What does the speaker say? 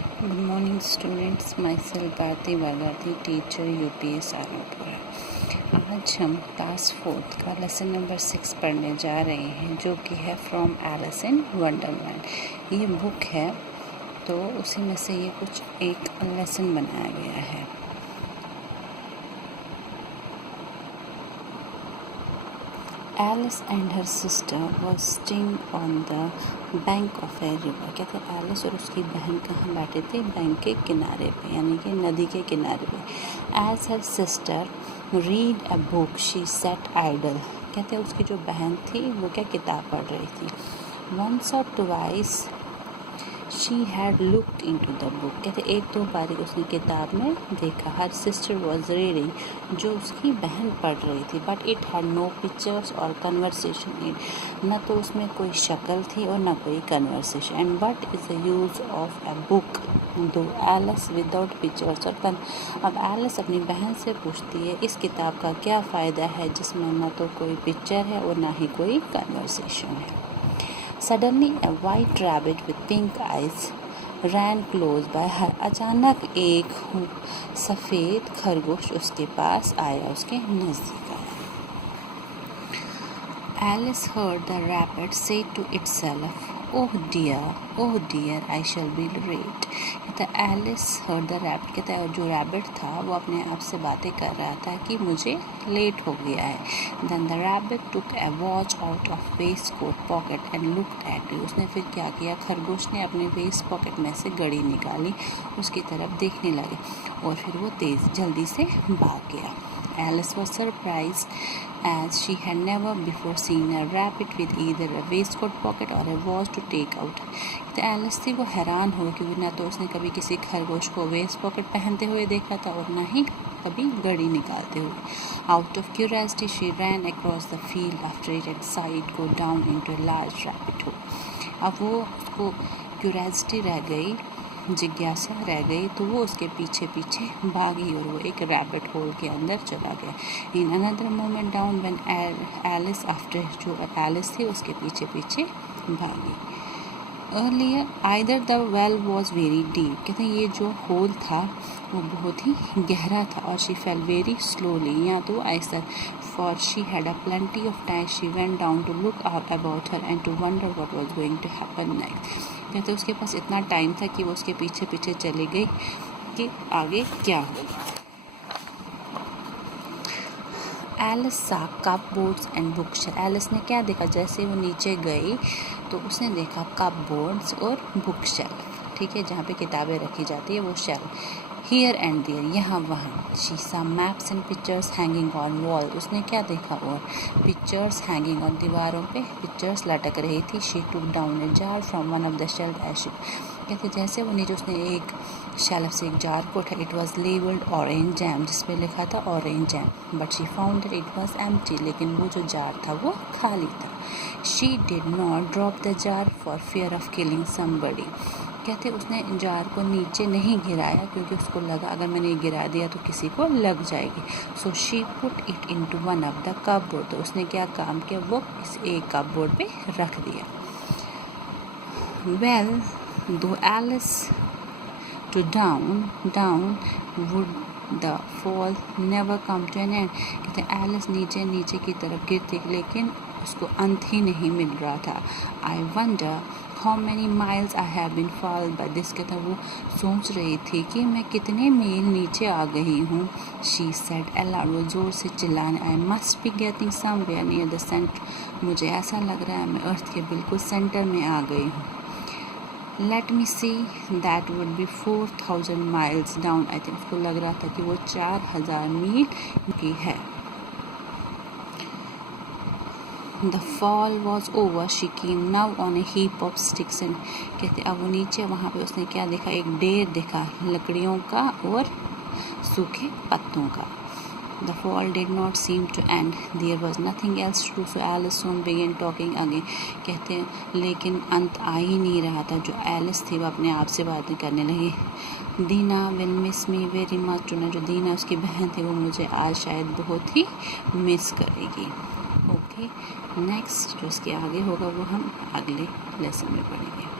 Good morning students, myself Bharti Balati teacher UPS Alampura. आज हम class 4 का लेसन नंबर 6 पढ़ने जा रहे हैं, जो कि है फ्रॉम एलिस इन वंडरलैंड। ये बुक है, तो उसी में से ये कुछ एक लेसन बनाया गया है। Alice and her sister was sitting on the bank of a river। कहते हैं एलिस और उसकी बहन कहाँ बैठे थे? बैंक के किनारे पे, यानी कि नदी के किनारे पे। As her sister read a book, she sat idle। कहते हैं उसकी जो बहन थी वो क्या किताब पढ़ रही थी। Once or twice she had looked into the book। कहते एक दो बारी उसने किताब में देखा। Her sister was reading, जो उसकी बहन पढ़ रही थी, but it had no pictures or conversation in। न तो उसमें कोई शक्ल थी और न कोई conversation। And what is the use of a book though Alice without pictures और अब Alice अपनी बहन से पूछती है इस किताब का क्या फ़ायदा है जिसमें न तो कोई पिक्चर है और न ही कोई conversation है। Suddenly a white rabbit with pink eyes ran close by her। अचानक एक सफ़ेद खरगोश उसके पास आया, उसके नज़दीक आया। Alice heard the rabbit say to itself, "Oh dear, I shall be late।" कहता Alice heard the rabbit, कहता है जो रैबिट था वो अपने आप से बातें कर रहा था कि मुझे लेट हो गया है। Then the rabbit took a watch out of waistcoat pocket and looked at it। उसने फिर क्या किया? खरगोश ने अपने वेस्ट पॉकेट में से घड़ी निकाली, उसकी तरफ देखने लगे और फिर वो जल्दी से भाग गया। Alice was surprised as she had never before seen a rabbit with either a waistcoat pocket or a watch to take out। तो एलिस थी वो हैरान हो क्योंकि ना तो उसने कभी किसी खरगोश को वेस्ट पॉकेट पहनते हुए देखा था और ना ही कभी घड़ी निकालते हुए। Out of curiosity she ran across the field after it and saw it go down into a large rabbit hole। अब वो उसको क्यूरियोसिटी रह गई, जिज्ञासा रह गई, तो वो उसके पीछे पीछे भागी और वो एक रैबिट होल के अंदर चला गया। In another moment down went Alice after जो एलिस थी उसके पीछे पीछे भागी। Earlier either the well was very deep. कहते हैं ये जो होल था वो बहुत ही गहरा था और शी फेल वेरी स्लोली, या तो ऐसा for she had a plenty of time she went down to look out about her and to wonder what was going to happen next. कहते उसके पास इतना टाइम था कि वो उसके पीछे पीछे चली गई कि आगे क्या होगा। Alice saw cupboards and bookshelf. Alice ने क्या देखा? जैसे वो नीचे गई तो उसने देखा कप बोर्ड्स और बुक शेल्फ, ठीक है, जहाँ पे किताबें रखी जाती है वो शेल्फ। हियर एंड देयर, यहाँ वहाँ। शी सा maps and pictures hanging on wall. उसने क्या देखा? और पिक्चर्स हैंगिंग ऑन, दीवारों पे पिक्चर्स लटक रही थी। She took down a jar from one of the shelf as कहते जैसे वो नीचे उसने एक शेल्फ से एक जार को उठा। It was labelled orange jam, जिसपे लिखा था orange jam, but she found that it was empty. लेकिन वो जो जार था वो खाली था। She did not drop the jar for fear of killing somebody. कहते उसने जार को नीचे नहीं गिराया क्योंकि उसको लगा अगर मैंने ये गिरा दिया तो किसी को लग जाएगी। So she put it into one of the cupboard. तो उसने क्या काम किया? वो इस एक कपबोर्ड पे रख दिया। वेल दो Alice to down would the fall never come to an end। कहते एलिस नीचे की तरफ गिरती लेकिन उसको अंत ही नहीं मिल रहा था। I wonder how many miles I have been fall by this। कहता वो सोच रही थी कि मैं कितने मील नीचे आ गई हूँ। She said aloud, वो जोर से चिल्लाने। I must be getting somewhere near the center। मुझे ऐसा लग रहा है मैं अर्थ के बिल्कुल सेंटर में आ गई हूँ। Let me see, that would be 4000 miles down। I think उसको लग रहा था कि वो 4000 मील की है। The fall was over, she came now on a heap of sticks and कहते अब वो नीचे वहाँ पे उसने क्या देखा? एक ढेर देखा लकड़ियों का और सूखे पत्तों का। The fall did not seem to end. There was nothing else to do, so Alice soon began talking again। कहते हैं लेकिन अंत आ ही नहीं रहा था। जो एलिस थी वो अपने आप से बातें करने लगी। Dinah will miss me very much tonight. जो दीना उसकी बहन थी वो मुझे आज शायद बहुत ही मिस करेगी। ओके, नेक्स्ट जो इसके आगे होगा वो हम अगले लेसन में पढ़ेंगे।